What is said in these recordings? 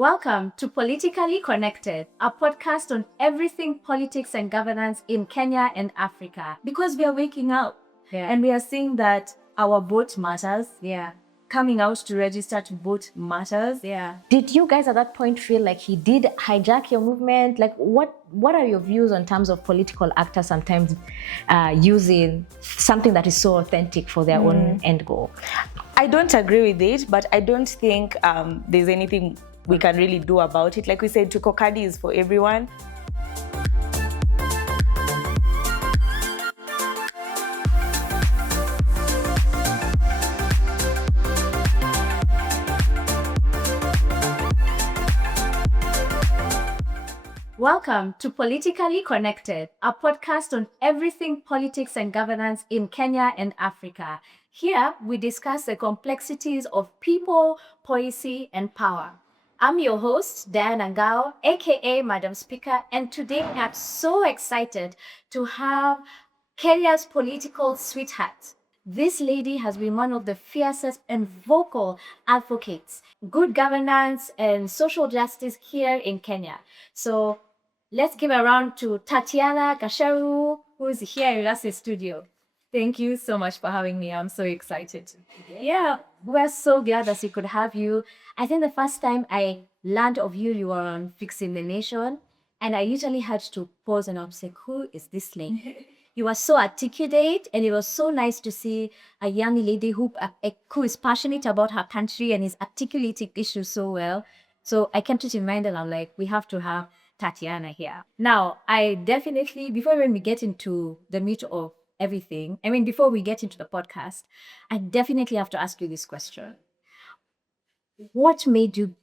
Welcome to PolitiKali Konekted, a podcast on everything politics and governance in Kenya and Africa. Because we are waking up Yeah. and we are seeing that our vote matters. Yeah. Coming out to register to vote matters. Yeah. Did you guys at that point feel like he did hijack your movement? Like, what are your views on terms of political actors sometimes using something that is so authentic for their own end goal? I don't agree with it, but I don't think there's anything we can really do about it. Like we said, Tuko Kadi is for everyone. Welcome to PolitiKali Konekted, a podcast on everything politics and governance in Kenya and Africa. Here, we discuss the complexities of people, policy, and power. I'm your host, Diana Ngao, aka Madam Speaker, and today I'm so excited to have Kenya's political sweetheart. This lady has been one of the fiercest and vocal advocates, good governance and social justice here in Kenya. So let's give a round to Tatiana Gicheru, who is here in us in studio. Thank you so much for having me. I'm so excited to be here. Yeah, we're so glad that we could have you. I think the first time I learned of you, you were on Fixing the Nation, and I usually had to pause and I was like, who is this lady? You were so articulate, and it was so nice to see a young lady who is passionate about her country and is articulating issues so well. So I kept it in mind and I'm like, we have to have Tatiana here. Now, I definitely, before when we get into the meat of everything, before we get into the podcast, I definitely have to ask you this question. What made you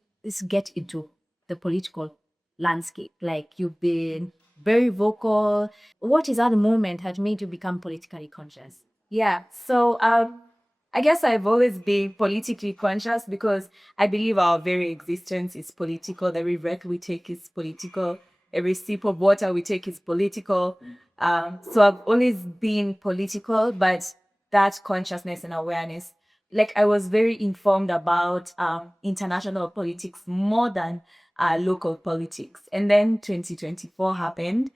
get into the political landscape? Like, you've been very vocal. What is that moment that made you become politically conscious? Yeah, so I guess I've always been politically conscious because I believe our very existence is political. Every breath we take is political. Every sip of water we take is political. So I've always been political, but that consciousness and awareness, like I was very informed about international politics more than local politics. And then 2024 happened.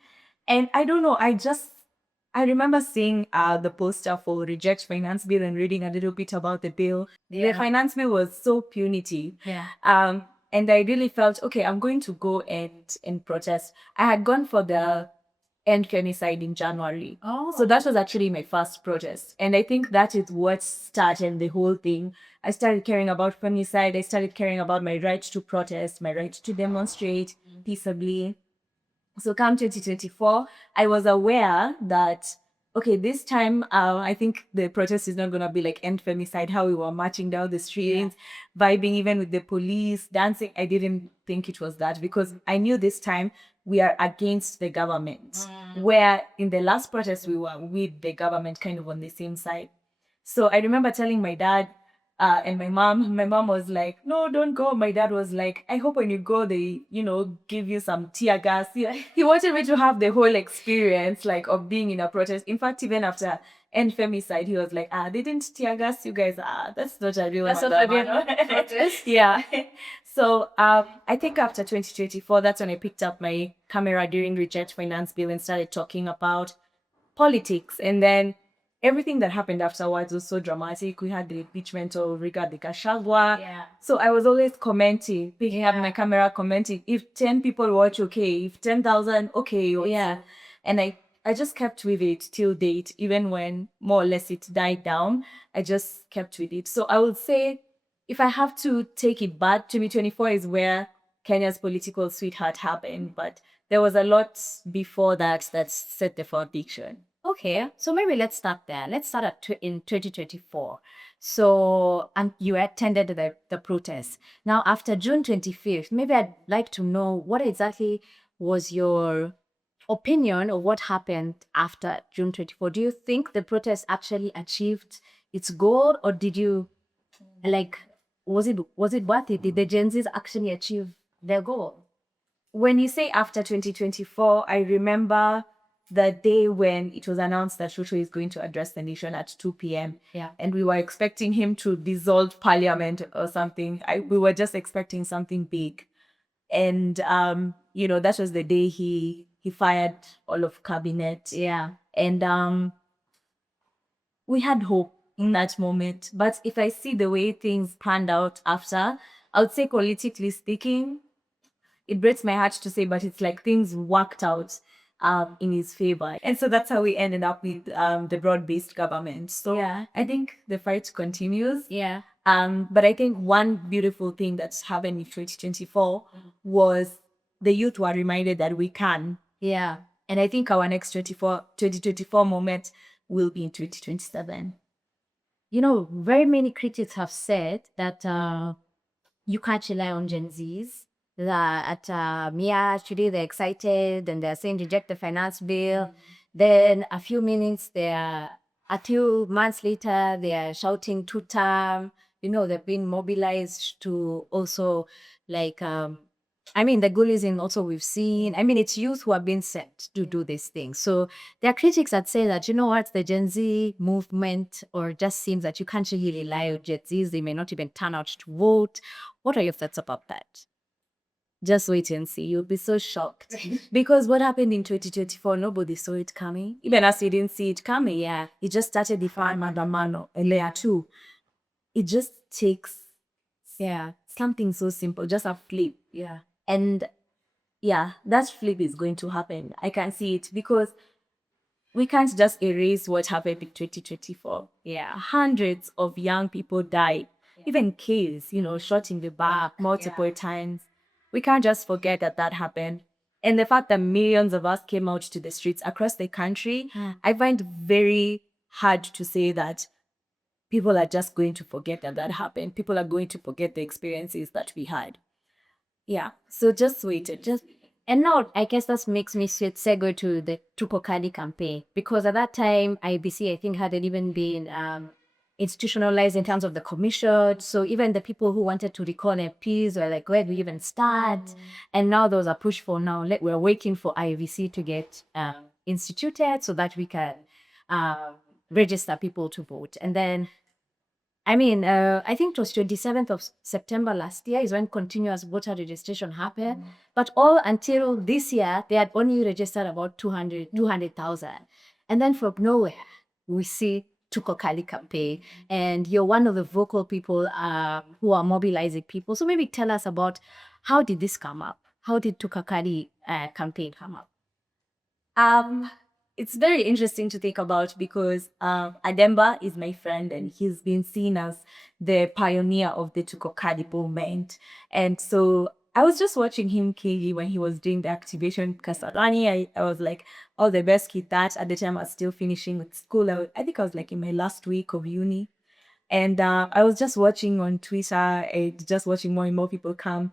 And I don't know, I remember seeing the poster for Reject Finance Bill and reading a little bit about the bill. Yeah. The finance bill was so punitive. Yeah. And I really felt, okay, I'm going to go and protest. I had gone for the end femicide in January. Oh. So that was actually my first protest. And I think that is what started the whole thing. I started caring about femicide. I started caring about my right to protest, my right to demonstrate peaceably. So come 2024, I was aware that, okay, this time, I think the protest is not going to be like end femicide, how we were marching down the streets, vibing even with the police, dancing. I didn't think it was that because I knew this time we are against the government, where in the last protest, we were with the government kind of on the same side. So I remember telling my dad, and my mom was like, no, don't go. My dad was like, I hope when you go, they, give you some tear gas. He wanted me to have the whole experience, like, of being in a protest. In fact, even after end femicide, he was like, they didn't tear gas you guys. That's not a real protest. Yeah. So I think after 2024, that's when I picked up my camera during Reject Finance Bill and started talking about politics. And then everything that happened afterwards was so dramatic. We had the impeachment of Rigathi Gachagua. Yeah. So I was always commenting, picking up my camera, commenting. If 10 people watch, okay. If 10,000, okay. Yeah. And I just kept with it till date, even when more or less it died down. I just kept with it. So I would say, if I have to take it back, 2024 is where Kenya's political sweetheart happened. But there was a lot before that set the foundation. Okay, so maybe let's start there. Let's start in 2024. So, and you attended the protest. Now, after June 25th, maybe I'd like to know what exactly was your opinion of what happened after June 24. Do you think the protest actually achieved its goal, or did you, was it worth it? Did the Gen Zs actually achieve their goal? When you say after 2024, I remember the day when it was announced that Ruto is going to address the nation at 2 p.m. Yeah. And we were expecting him to dissolve parliament or something. We were just expecting something big. And that was the day he fired all of cabinet. Yeah. And we had hope in that moment. But if I see the way things panned out after, I would say politically speaking, it breaks my heart to say, but it's like things worked out in his favor. And so that's how we ended up with the broad-based government. So Yeah. I think the fight continues. Yeah. But I think one beautiful thing that's happened in 2024 was the youth were reminded that we can. Yeah. And I think our next 2024 moment will be in 2027. Very many critics have said that you can't rely on Gen Zs. That today they're excited and they're saying reject the finance bill. Then a few months later, they are shouting two-term. They've been mobilized to also the Gulism also we've seen. It's youth who have been sent to do these things. So there are critics that say that, the Gen Z movement, or just seems that you can't really rely on Gen Zs. They may not even turn out to vote. What are your thoughts about that? Just wait and see. You'll be so shocked. Because what happened in 2024, nobody saw it coming. Even as we didn't see it coming, Yeah. it just started the fire mandamano and layer 2. It just takes something so simple, just a flip. Yeah. And that flip is going to happen. I can see it because we can't just erase what happened in 2024. Yeah. Hundreds of young people died, even kids, shot in the back multiple times. We can't just forget that happened. And the fact that millions of us came out to the streets across the country, I find very hard to say that people are just going to forget that happened. People are going to forget the experiences that we had. Yeah. So just wait. And now, I guess that makes me segue to the Tuko Kadi campaign, because at that time, IBC, I think, hadn't even been institutionalized in terms of the commission. So even the people who wanted to recall MPs were like, where do we even start? And now those are pushed for now. We're waiting for IBC to get instituted so that we can register people to vote. And then I think it was 27th of September last year is when continuous voter registration happened. But all until this year, they had only registered about 200,000. And then from nowhere, we see Tuko Kadi Campaign. And you're one of the vocal people who are mobilizing people. So maybe tell us about, how did this come up? How did Tuko Kadi Campaign come up? It's very interesting to think about because Ademba is my friend and he's been seen as the pioneer of the Tuko Kadi movement. And so I was just watching him, KG, when he was doing the activation Kasarani. I was like, all the best with that. At the time, I was still finishing with school. I think I was like in my last week of uni. And I was just watching on Twitter and just watching more and more people come.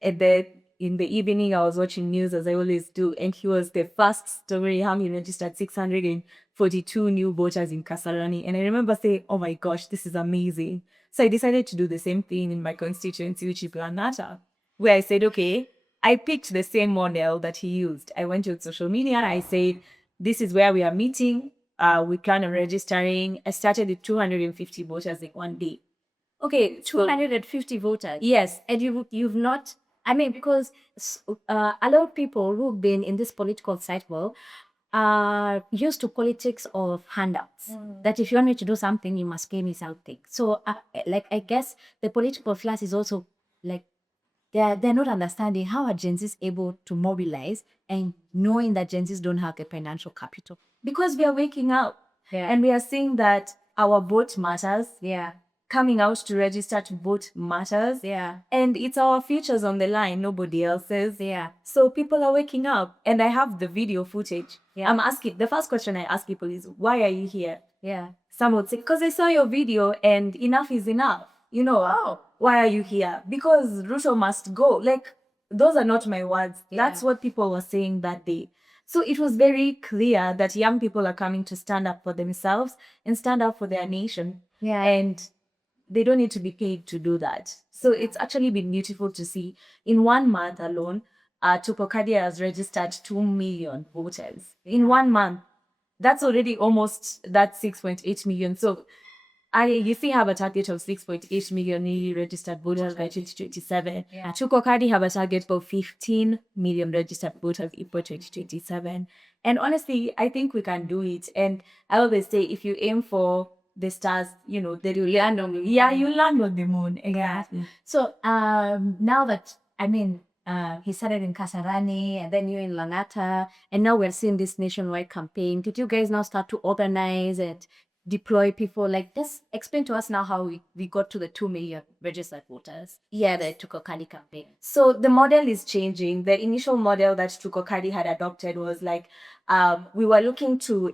And then in the evening, I was watching news as I always do. And he was the first story, how he registered 642 new voters in Kasarani. And I remember saying, oh my gosh, this is amazing. So I decided to do the same thing in my constituency, which is Granada, where I said, okay, I picked the same model that he used. I went to social media. I said, this is where we are meeting. We plan on registering. I started with 250 voters in one day. Okay, 250 voters. Yes. And you've not, because a lot of people who've been in this political cycle are used to politics of handouts. That if you want me to do something, you must give me something. So, I guess the political class is also they're not understanding how are Gen Zs able to mobilize and knowing that Gen Zs don't have the financial capital. Because we are waking up Yeah. and we are seeing that our vote matters. Yeah. Coming out to register to vote matters. Yeah. And it's our futures on the line, nobody else's. Yeah. So people are waking up and I have the video footage. Yeah. The first question I ask people is, why are you here? Yeah. Some would say, because I saw your video and enough is enough. Why are you here? Because Ruto must go. Those are not my words. Yeah. That's what people were saying that day. So it was very clear that young people are coming to stand up for themselves and stand up for their nation. Yeah. And they don't need to be paid to do that. So it's actually been beautiful to see. In 1 month alone, Tuko Kadi has registered 2 million voters. In 1 month. That's already almost that 6.8 million. So You see have a target of 6.8 million newly registered voters by 2027. Tuko Kadi have a target of 15 million registered voters by 2027. And honestly, I think we can do it. And I always say, if you aim for the stars, you know, that you land on the moon. Yeah, you land on the moon. Exactly. So now that, he started in Kasarani and then you in Langata, and now we're seeing this nationwide campaign. Did you guys now start to organize and deploy people? Like, just explain to us now how we got to the 2 million registered voters. Yeah, The Tuko Kadi campaign. so the model is changing. The initial model that Tuko Kadi had adopted was like, we were looking to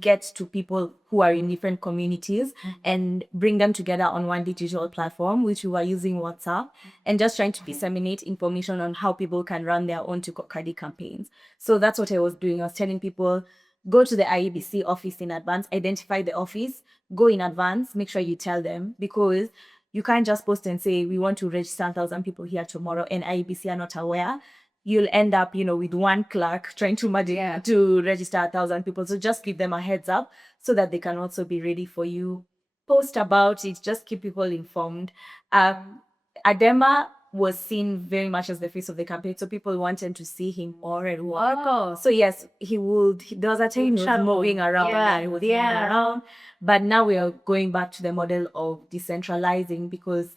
get to people who are in different communities and bring them together on one digital platform, which we were using WhatsApp, and just trying to disseminate information on how people can run their own Tuko Kadi campaigns. So that's what I was doing. I was telling people, go to the IEBC office in advance, identify the office, go in advance, make sure you tell them, because you can't just post and say, we want to register 1,000 people here tomorrow, and IEBC are not aware. You'll end up, with one clerk trying to to register 1,000 people. So just give them a heads up so that they can also be ready for you. Post about it, just keep people informed. Adema was seen very much as the face of the campaign, so people wanted to see him more and more. Oh. So yes, there was a time he was moving around. Yeah, He was moving around. But now we are going back to the model of decentralizing, because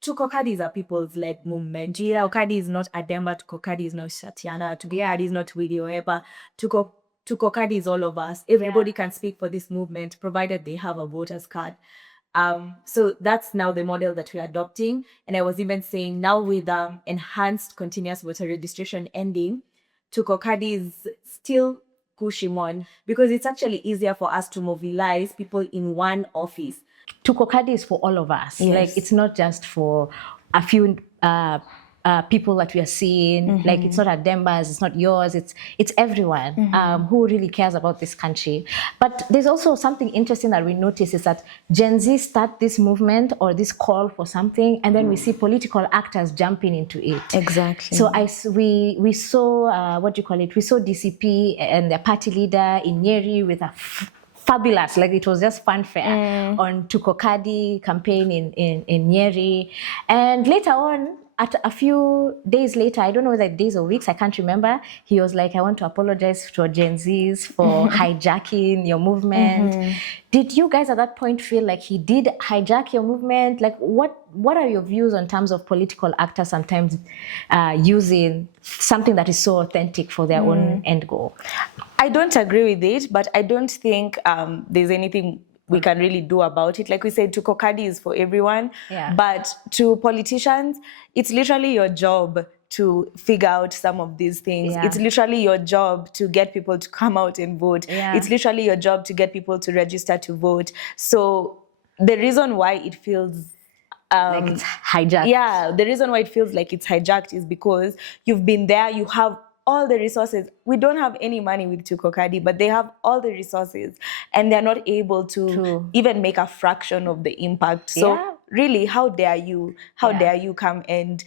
Tuko Kadi is a people's-led movement. Tuko Kadi is not Ademba. Tuko Kadi is not Tatiana. Tuko Kadi is not Willie Oeba. Tuko Kadi is all of us. Everybody can speak for this movement, provided they have a voter's card. So that's now the model that we're adopting. And I was even saying, now with enhanced continuous voter registration ending, Tuko Kadi is still pushing on, because it's actually easier for us to mobilize people in one office. Tuko Kadi is for all of us. Yes. Like, it's not just for a few people that we are seeing. Like, it's not Ademba's, it's not yours, it's everyone who really cares about this country. But there's also something interesting that we notice is that Gen Z start this movement or this call for something, and then we see political actors jumping into it. Exactly. So we saw we saw DCP and the party leader in Nyeri with a fabulous, like, it was just fanfare on Tuko Kadi campaign in Nyeri. And later on, at a few days later, I don't know whether days or weeks, I can't remember, he was like, I want to apologize to Gen Zs for hijacking your movement. Did you guys at that point feel like he did hijack your movement? Like, what are your views on terms of political actors sometimes using something that is so authentic for their own end goal? I don't agree with it, but I don't think there's anything we can really do about it. Like we said, Tuko Kadi is for everyone. Yeah. But to politicians, it's literally your job to figure out some of these things. Yeah. It's literally your job to get people to come out and vote. Yeah. It's literally your job to get people to register to vote. So the reason why it feels like it's hijacked. Yeah, the reason why it feels like it's hijacked is because you've been there, you have all the resources. We don't have any money with Tuko Kadi, but they have all the resources, and they're not able to even make a fraction of the impact. So really, how dare you? How dare you come and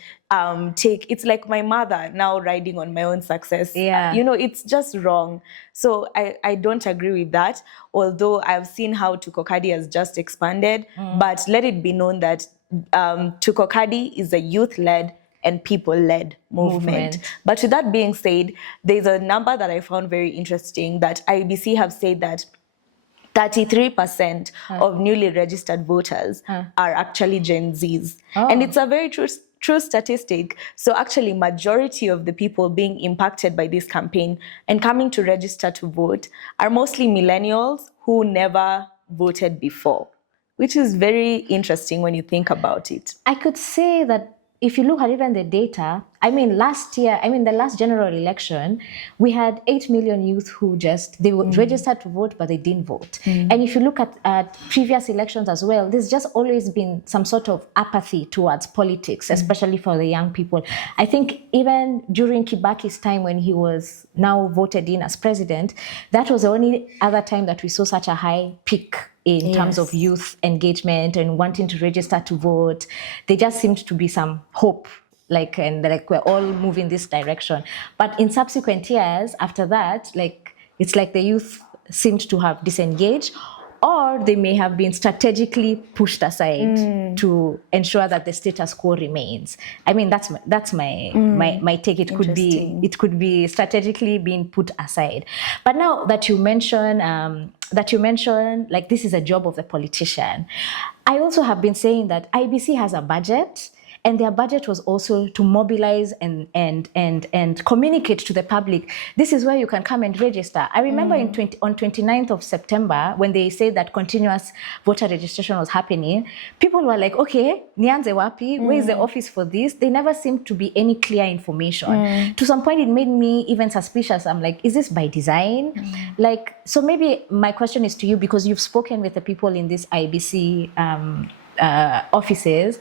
take? It's like my mother now riding on my own success. Yeah. It's just wrong. So I don't agree with that. Although I've seen how Tuko Kadi has just expanded, but let it be known that Tuko Kadi is a youth-led and people-led movement. But with that being said, there's a number that I found very interesting that IBC have said that 33% of newly registered voters are actually Gen Zs. And it's a very true statistic. So actually, majority of the people being impacted by this campaign and coming to register to vote are mostly millennials who never voted before, which is very interesting when you think about it. I could say that if you look at even the data, last year, the last general election, we had 8 million youth who they were registered to vote, but they didn't vote. And if you look at previous elections as well, there's just always been some sort of apathy towards politics, especially for the young people. I think even during Kibaki's time when he was now voted in as president, that was the only other time that we saw such a high peak in terms of youth engagement and wanting to register to vote. There just seemed to be some hope, and we're all moving this direction. But in subsequent years after that, it's like the youth seemed to have disengaged, or they may have been strategically pushed aside to ensure that the status quo remains. I mean, that's my take. It could be strategically being put aside. But now that you mention like this is a job of the politician, I also have been saying that IBC has a budget. And their budget was also to mobilize and communicate to the public. This is where you can come and register. I remember on 29th of September, when they said that continuous voter registration was happening, people were like, okay, nianze wapi? Where is the office for this? There never seemed to be any clear information. To some point, it made me even suspicious. I'm like, is this by design? Like, so maybe my question is to you, because you've spoken with the people in these IBC offices.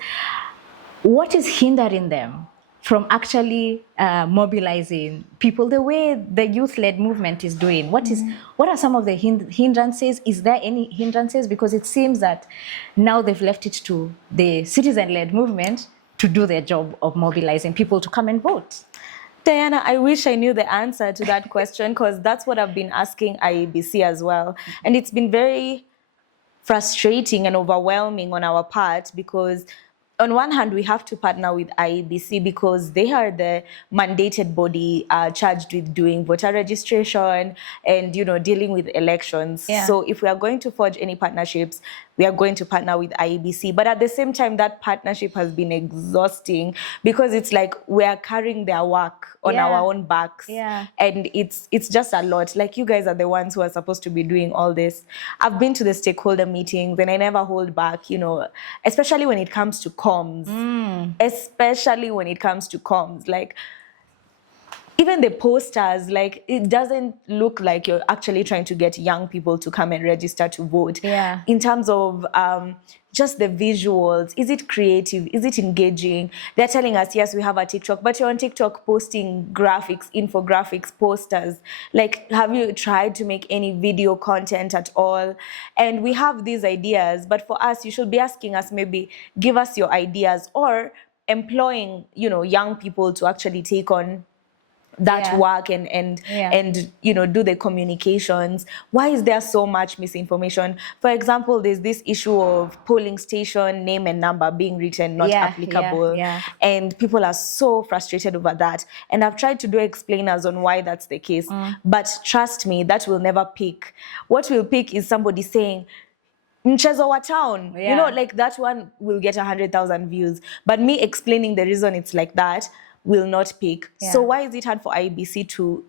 What is hindering them from actually mobilizing people the way the youth-led movement is doing? What are some of the hindrances? Is there any hindrances? Because it seems that now they've left it to the citizen-led movement to do their job of mobilizing people to come and vote. Diana, I wish I knew the answer to that question, because that's what I've been asking IEBC as well. And it's been very frustrating and overwhelming on our part, because on one hand, we have to partner with IEBC because they are the mandated body charged with doing voter registration and, you know, dealing with elections. Yeah. So if we are going to forge any partnerships, we are going to partner with IEBC. But at the same time, that partnership has been exhausting, because it's like we are carrying their work on our own backs. Yeah. And it's just a lot. Like, you guys are the ones who are supposed to be doing all this. I've been to the stakeholder meetings and I never hold back, you know, especially when it comes to comms. Especially when it comes to comms. Like, even the posters, like, it doesn't look like you're actually trying to get young people to come and register to vote. Yeah. In terms of just the visuals, is it creative? Is it engaging? They're telling us, yes, we have a TikTok, but you're on TikTok posting graphics, infographics, posters. Like, have you tried to make any video content at all? And we have these ideas, but for us, you should be asking us, maybe give us your ideas, or employing, you know, young people to actually take on that work and you know, do the communications. Why is there so much misinformation? For example, there's this issue of polling station name and number being written not applicable, and people are so frustrated over that. And I've tried to do explainers on why that's the case, but trust me, that will never pick. What will pick is somebody saying mchezo wa town, you know, like that one will get 100,000 views, but me explaining the reason it's like that will not pick. So why is it hard for IBC to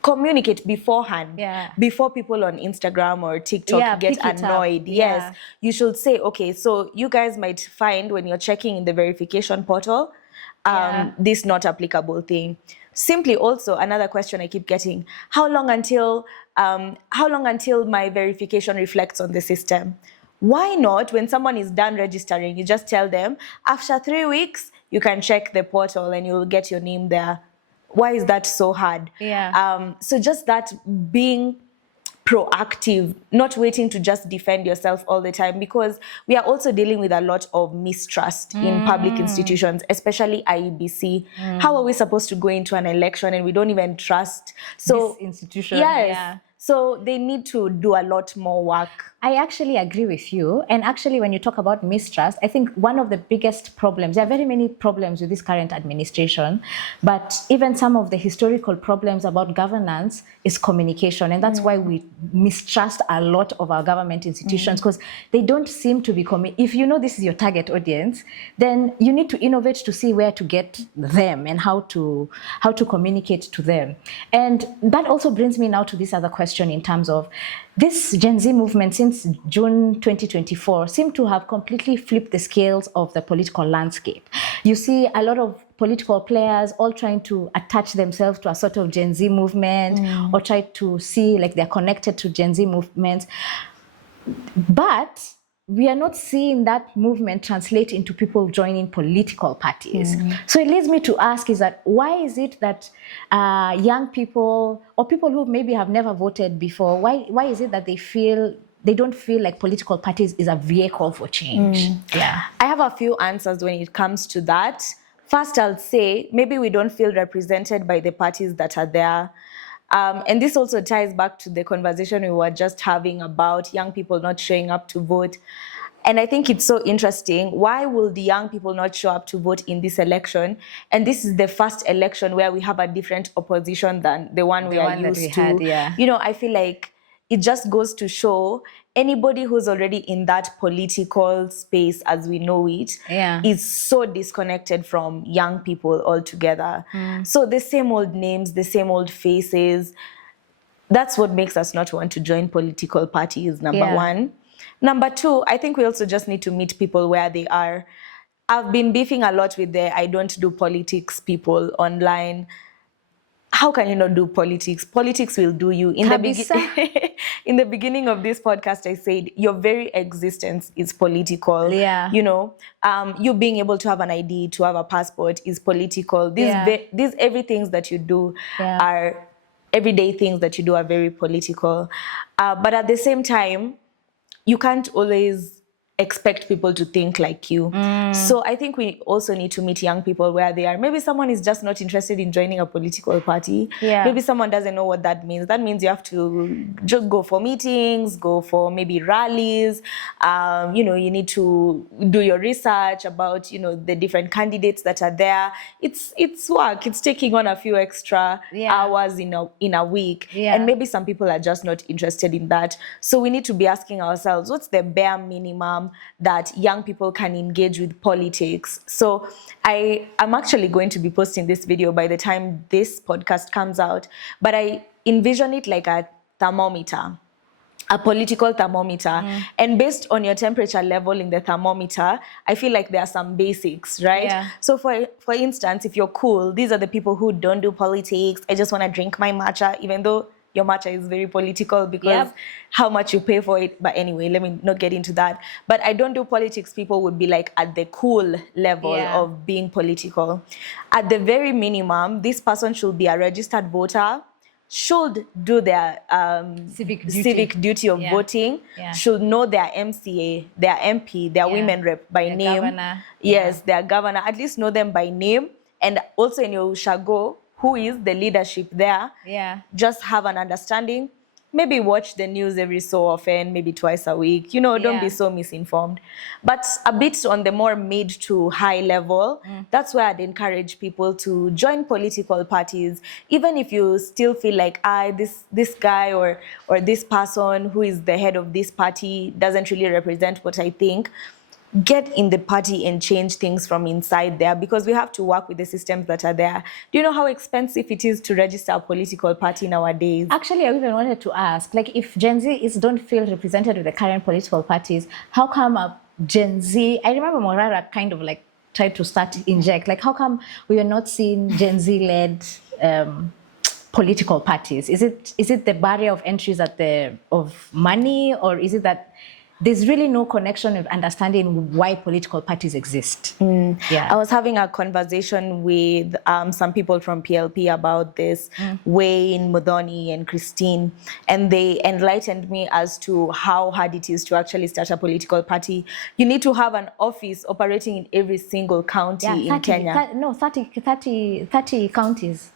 communicate beforehand, before people on Instagram or TikTok get annoyed? Yes, you should say, okay, so you guys might find when you're checking in the verification portal, this not applicable thing. Simply, also another question I keep getting: how long until my verification reflects on the system? Why not, when someone is done registering, you just tell them after 3 weeks you can check the portal and you'll get your name there? Why is that so hard? So just that, being proactive, not waiting to just defend yourself all the time, because we are also dealing with a lot of mistrust in public institutions, especially IEBC. How are we supposed to go into an election and we don't even trust this institution? So they need to do a lot more work. I actually agree with you. And actually, when you talk about mistrust, I think one of the biggest problems, there are very many problems with this current administration, but even some of the historical problems about governance is communication. And that's why we mistrust a lot of our government institutions, because they don't seem to be if you know this is your target audience, then you need to innovate to see where to get them and how to communicate to them. And that also brings me now to this other question, in terms of this Gen Z movement since June 2024 seem to have completely flipped the scales of the political landscape. You see a lot of political players all trying to attach themselves to a sort of Gen Z movement, or try to see like they're connected to Gen Z movements. But we are not seeing that movement translate into people joining political parties. So it leads me to ask, is that why is it that young people, or people who maybe have never voted before, why is it that they don't feel like political parties is a vehicle for change? I have a few answers when it comes to that. First, I'll say maybe we don't feel represented by the parties that are there. And this also ties back to the conversation we were just having about young people not showing up to vote. And I think it's so interesting. Why will the young people not show up to vote in this election? And this is the first election where we have a different opposition than the one we are one that used we to. had, yeah. You know, I feel like it just goes to show anybody who's already in that political space as we know it Yeah. is so disconnected from young people altogether. So the same old names, the same old faces, that's what makes us not want to join political parties, number Yeah. one. Number two, I think we also just need to meet people where they are. I've been beefing a lot with the I don't do politics people online. How can you not do politics? Politics will do you. In Kabisa. in the beginning of this podcast, I said your very existence is political. Yeah. You know, you being able to have an ID, to have a passport is political. Yeah. These everything that you do Yeah. are everyday things that you do are very political. But at the same time, you can't always expect people to think like you. So I think we also need to meet young people where they are. Maybe someone is just not interested in joining a political party. Yeah. Maybe someone doesn't know what that means. That means you have to just go for meetings, go for maybe rallies. You know, you need to do your research about, you know, the different candidates that are there. It's work. It's taking on a few extra Yeah. hours in a week. Yeah. And maybe some people are just not interested in that. So we need to be asking ourselves, what's the bare minimum that young people can engage with politics? So I'm actually going to be posting this video by the time this podcast comes out, but I envision it like a thermometer, a political thermometer. And based on your temperature level in the thermometer, I feel like there are some basics, right? Yeah. So for instance, if you're cool, these are the people who don't do politics. I just want to drink my matcha, even though your matcha is very political because Yep. how much you pay for it. But anyway, let me not get into that. But I don't do politics. People would be like at the cool level Yeah. of being political. At the very minimum, this person should be a registered voter, should do their civic duty of Yeah. voting, Yeah. should know their MCA, their MP, their Yeah. women rep by Their name. governor. Yes, their governor. At least know them by name. And also in your Ushago, who is the leadership there. Yeah. Just have an understanding. Maybe watch the news every so often, maybe twice a week. You know, don't Yeah. be so misinformed. But a bit on the more mid to high level, that's where I'd encourage people to join political parties, even if you still feel like, this guy or this person who is the head of this party doesn't really represent what I think. Get in the party and change things from inside there, because we have to work with the systems that are there. Do you know how expensive it is to register a political party nowadays? Actually, I even wanted to ask, like, if Gen Z don't feel represented with the current political parties, how come Gen Z? I remember Morara kind of like tried to start inject. Like, how come we are not seeing Gen Z-led political parties? Is it the barrier of entries of money, or is it that there's really no connection of understanding why political parties exist? Yeah. I was having a conversation with some people from PLP about this, Wayne, Mudhoni, and Christine, and they enlightened me as to how hard it is to actually start a political party. You need to have an office operating in every single county in Kenya. 30 counties.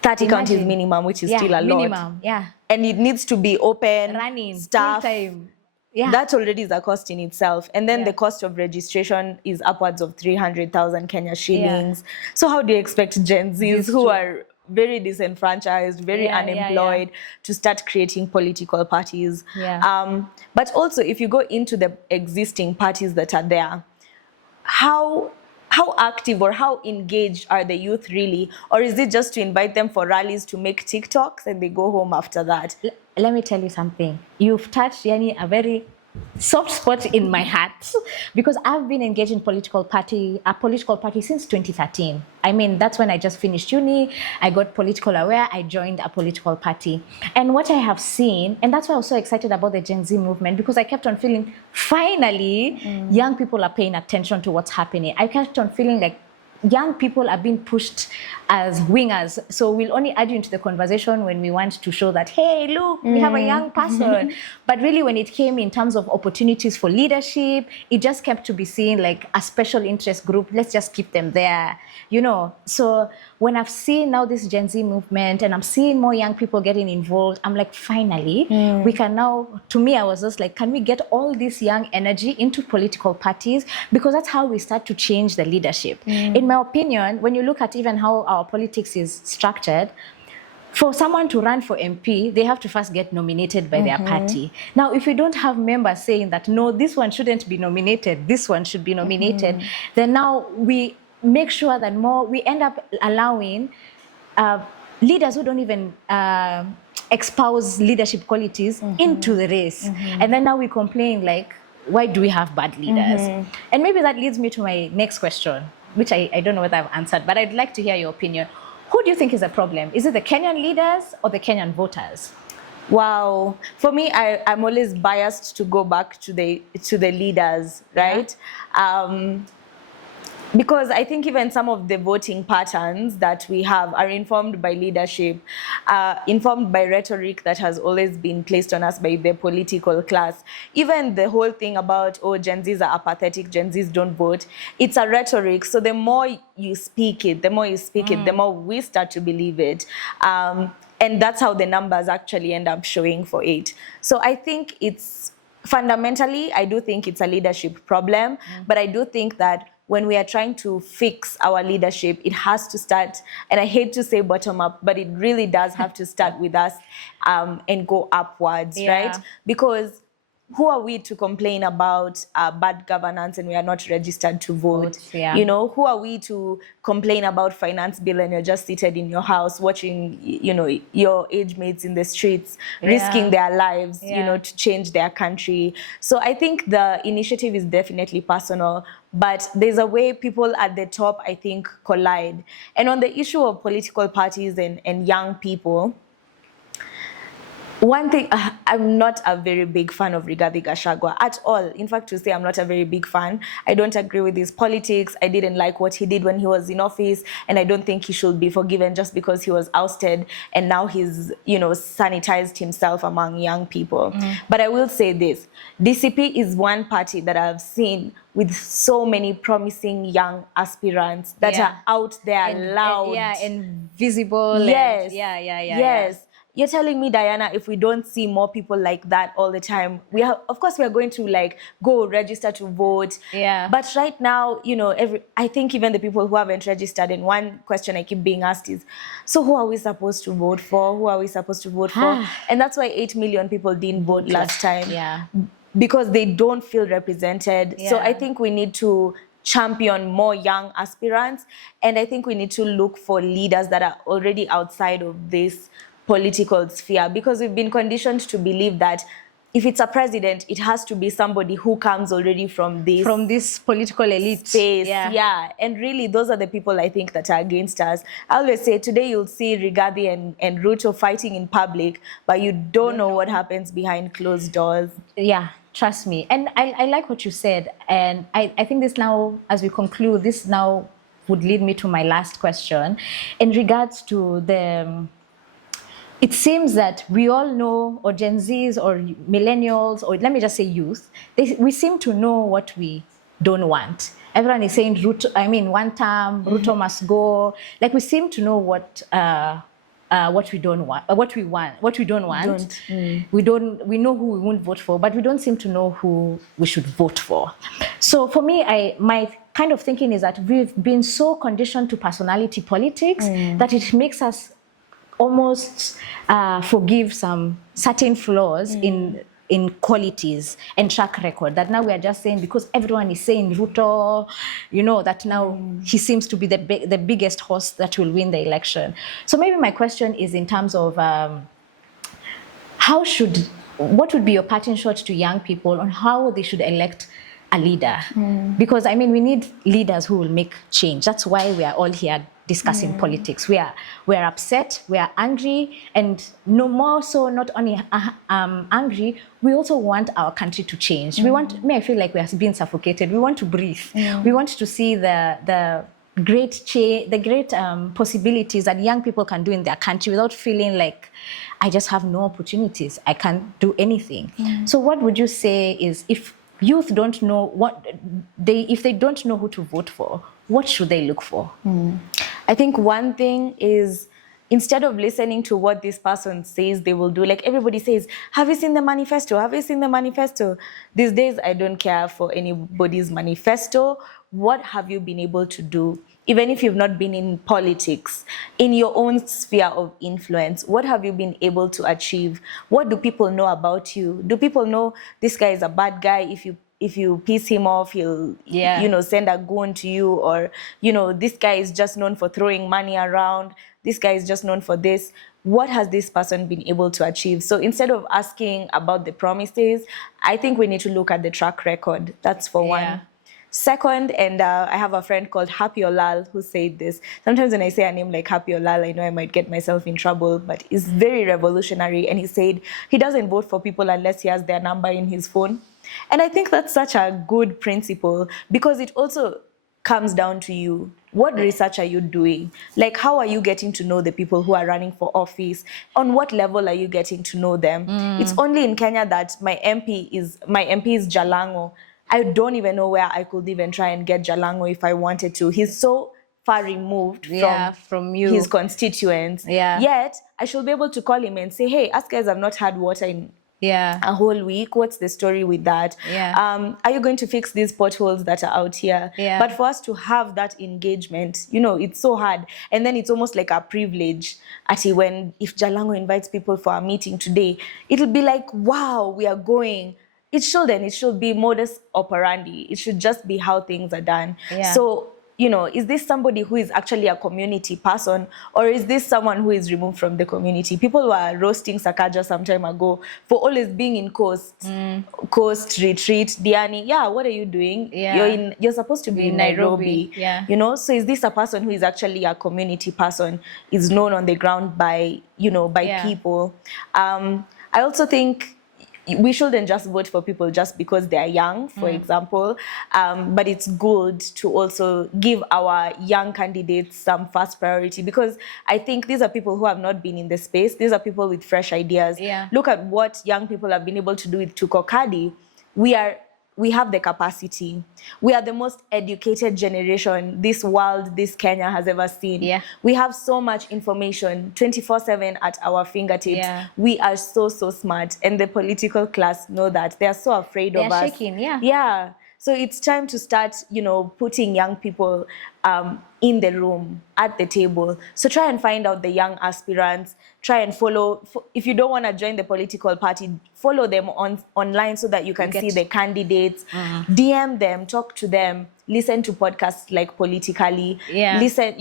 30 counties Imagine. minimum, which is Yeah, still a lot. minimum, yeah. And it needs to be open, Running, staff. full time. Yeah. That already is a cost in itself. And then Yeah. the cost of registration is upwards of 300,000 Kenya shillings. So how do you expect Gen Zs This who true. are very disenfranchised, very Yeah, yeah, unemployed to start creating political parties? Yeah. But also, if you go into the existing parties that are there, how active or how engaged are the youth really? Or is it just to invite them for rallies to make TikToks and they go home after that? Let me tell you something. You've touched, Yani, a very soft spot in my heart, because I've been engaged in a political party since 2013. I mean, that's when I just finished uni. I got political aware. I joined a political party. And what I have seen, and that's why I was so excited about the Gen Z movement, because I kept on feeling, finally, young people are paying attention to what's happening. I kept on feeling like young people are being pushed as wingers. So we'll only add you into the conversation when we want to show that, hey, look, we have a young person. But really, when it came in terms of opportunities for leadership, it just kept to be seen like a special interest group. Let's just keep them there, you know. So when I've seen now this Gen Z movement and I'm seeing more young people getting involved, I'm like, finally, we can now, to me, I was just like, can we get all this young energy into political parties? Because that's how we start to change the leadership. In my opinion, when you look at even how our politics is structured, for someone to run for MP, they have to first get nominated by their party. Now, if we don't have members saying that, no, this one shouldn't be nominated, this one should be nominated, then now we make sure that we end up allowing leaders who don't even espouse leadership qualities into the race. And then now we complain like, why do we have bad leaders? And maybe that leads me to my next question, which I don't know whether I've answered, but I'd like to hear your opinion. Who do you think is the problem? Is it the Kenyan leaders or the Kenyan voters? Wow. For me, I'm always biased to go back to the leaders, right? Because I think even some of the voting patterns that we have are informed by leadership, informed by rhetoric that has always been placed on us by the political class. Even the whole thing about, oh, Gen Zs are apathetic, Gen Zs don't vote, it's a rhetoric. So the more you speak it, the more we start to believe it. And that's how the numbers actually end up showing for it. So I think it's fundamentally, I do think it's a leadership problem, but I do think that when we are trying to fix our leadership, it has to start, and I hate to say bottom up, but it really does have to start with us and go upwards, right? Because who are we to complain about bad governance and we are not registered to vote? You know, who are we to complain about finance bill and you're just seated in your house watching, you know, your age mates in the streets risking their lives, you know, to change their country. So I think the initiative is definitely personal, but there's a way people at the top, I think, collide. And on the issue of political parties and young people, one thing, I'm not a very big fan of Rigathi Gachagua at all. In fact, to say I'm not a very big fan, I don't agree with his politics. I didn't like what he did when he was in office, and I don't think he should be forgiven just because he was ousted and now he's, you know, sanitized himself among young people. But I will say this, DCP is one party that I've seen with so many promising young aspirants that are out there loud. And visible. Yes. And, yes. You're telling me, Diana, if we don't see more people like that all the time, of course we are going to like go register to vote. But right now, you know, I think even the people who haven't registered, and one question I keep being asked is, so who are we supposed to vote for? Who are we supposed to vote for? And that's why 8 million people didn't vote last time. Because they don't feel represented. So I think we need to champion more young aspirants, and I think we need to look for leaders that are already outside of this political sphere, because we've been conditioned to believe that if it's a president, it has to be somebody who comes already from this political elite space. And really, those are the people I think that are against us. I always say, today you'll see Rigathi and Ruto fighting in public, but you don't know what happens behind closed doors. Trust me. And I like what you said. And I think this now, as we conclude, this now would lead me to my last question in regards to it seems that we all know, or Gen Zs or millennials, or let me just say youth, we seem to know what we don't want. Everyone is saying Ruto, one term, Ruto must go. Like, we seem to know what we don't want, what we don't want. We know who we won't vote for, but we don't seem to know who we should vote for. So for me, my kind of thinking is that we've been so conditioned to personality politics that it makes us almost forgive some certain flaws in qualities and track record, that now we are just saying because everyone is saying Ruto, you know, that now he seems to be the biggest horse that will win the election. So maybe my question is in terms of what would be your parting shot to young people on how they should elect a leader? Because we need leaders who will make change. That's why we are all here discussing politics. We are upset, we are angry, and no more so not only angry, we also want our country to change. I feel like we are being suffocated. We want to breathe. We want to see the possibilities that young people can do in their country without feeling like I just have no opportunities, I can't do anything. So what would you say is, if youth don't know if they don't know who to vote for, what should they look for? I think one thing is, instead of listening to what this person says they will do, like everybody says, have you seen the manifesto? Have you seen the manifesto? These days, I don't care for anybody's manifesto. What have you been able to do? Even if you've not been in politics, in your own sphere of influence, what have you been able to achieve? What do people know about you? Do people know this guy is a bad guy? If you piss him off, he'll, send a goon to you, or, this guy is just known for throwing money around. This guy is just known for this. What has this person been able to achieve? So instead of asking about the promises, I think we need to look at the track record. That's for one. Second, and I have a friend called Happy Olal who said this. Sometimes when I say a name like Happy Olal, I know I might get myself in trouble, but it's very revolutionary. And he said he doesn't vote for people unless he has their number in his phone. And I think that's such a good principle, because it also comes down to you. What research are you doing? Like, how are you getting to know the people who are running for office? On what level are you getting to know them? It's only in Kenya that my MP is Jalango. I don't even know where I could even try and get Jalango if I wanted to. He's so far removed from you, his constituents. Yet, I should be able to call him and say, hey, us guys have not had water in a whole week. What's the story with that? Are you going to fix these potholes that are out here? But for us to have that engagement, it's so hard. And then it's almost like a privilege. If Jalango invites people for a meeting today, it'll be like, wow, we are going. It shouldn't. It should be modus operandi. It should just be how things are done. So, is this somebody who is actually a community person, or is this someone who is removed from the community? People were roasting Sakaja some time ago for always being in Coast Retreat, Diani. What are you doing? You're supposed to be in Nairobi. So is this a person who is actually a community person, is known on the ground by people? I also think we shouldn't just vote for people just because they're young, for example, but it's good to also give our young candidates some first priority, because I think these are people who have not been in the space. These are people with fresh ideas. Look at what young people have been able to do with Tuko Kadi. We have the capacity. We are the most educated generation this Kenya has ever seen. We have so much information 24/7 at our fingertips. We are so smart, and the political class know that. They are so afraid of us. Shaking, So it's time to start, putting young people in the room, at the table. So try and find out the young aspirants. Try and follow. If you don't want to join the political party, follow them online so that you can see the candidates. DM them, talk to them, listen to podcasts like PolitiKali. Listen,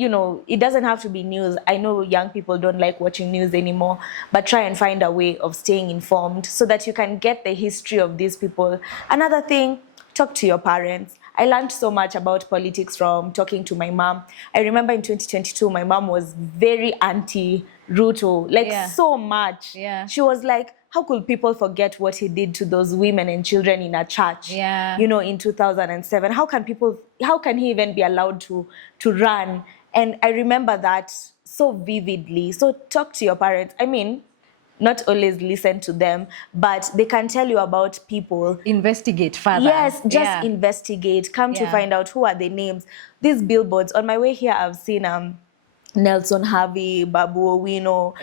it doesn't have to be news. I know young people don't like watching news anymore, but try and find a way of staying informed so that you can get the history of these people. Another thing, talk to your parents. I learned so much about politics from talking to my mom. I remember in 2022, my mom was very anti-Ruto, so much. She was like, how could people forget what he did to those women and children in a church, in 2007? How can he even be allowed to run? And I remember that so vividly. So talk to your parents. I mean, not always listen to them, but they can tell you about people. Investigate further. Yes, just investigate. Come to find out who are the names. These billboards. On my way here, I've seen Nelson Harvey, Babu Owino.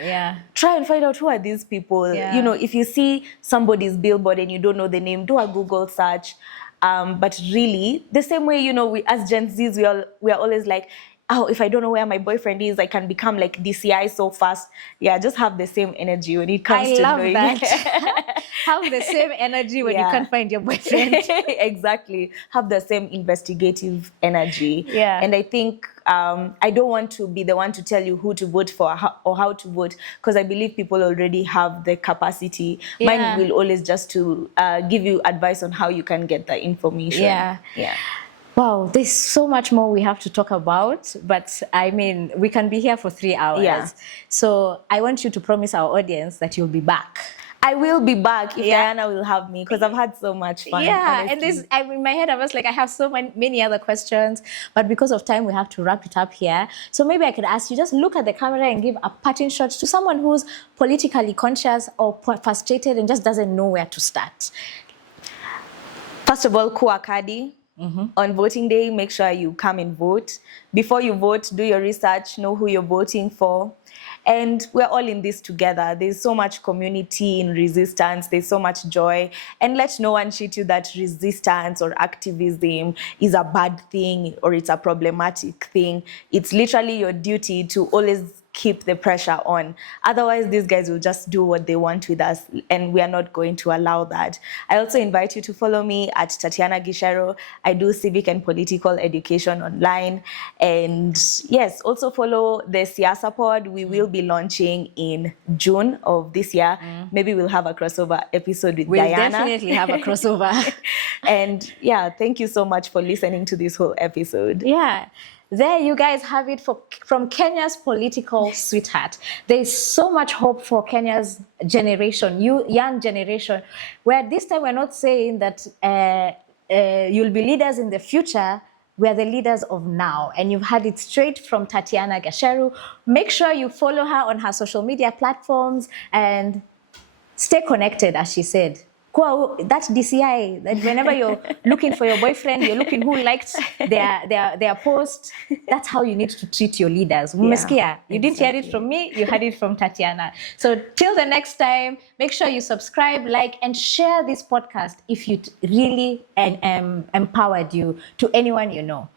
Try and find out who are these people. If you see somebody's billboard and you don't know the name, do a Google search. But really, the same way, we as Gen Zs, we are always like, oh, if I don't know where my boyfriend is, I can become like DCI so fast. Just have the same energy when it comes to knowing. I love that. Have the same energy when you can't find your boyfriend. Exactly. Have the same investigative energy. And I think I don't want to be the one to tell you who to vote for or how to vote, because I believe people already have the capacity. Mine will always just to give you advice on how you can get the information. Wow, there's so much more we have to talk about, but I mean, we can be here for 3 hours. So I want you to promise our audience that you'll be back. I will be back if Yeah. Diana will have me, because I've had so much fun. Yeah, and honestly. this, in my head, I was like, I have so many other questions, but because of time, we have to wrap it up here. So maybe I could ask you, just look at the camera and give a parting shot to someone who's politically conscious or frustrated and just doesn't know where to start. First of all, Tuko Kadi. On voting day, make sure you come and vote. Before you vote, do your research, know who you're voting for. And we're all in this together. There's so much community in resistance. There's so much joy. And let no one cheat you that resistance or activism is a bad thing or it's a problematic thing. It's literally your duty to always keep the pressure on. Otherwise, these guys will just do what they want with us, and we are not going to allow that. I also invite you to follow me at Tatiana Gicheru. I do civic and political education online. And yes, also follow the Siasa Pod. We will be launching in June of this year. Maybe we'll have a crossover episode with We'll Diana. definitely have a crossover. And yeah, thank you so much for listening to this whole episode. Yeah. There you guys have it from Kenya's political sweetheart. There is so much hope for Kenya's generation, young generation, where this time we're not saying that you'll be leaders in the future. We're the leaders of now. And you've had it straight from Tatiana Gicheru. Make sure you follow her on her social media platforms and stay connected, as she said. That DCI, that whenever you're looking for your boyfriend, you're looking who liked their post. That's how you need to treat your leaders. Umesikia? You didn't hear it from me, you heard it from Tatiana. So till the next time, make sure you subscribe, like, and share this podcast if it really empowered you to anyone you know.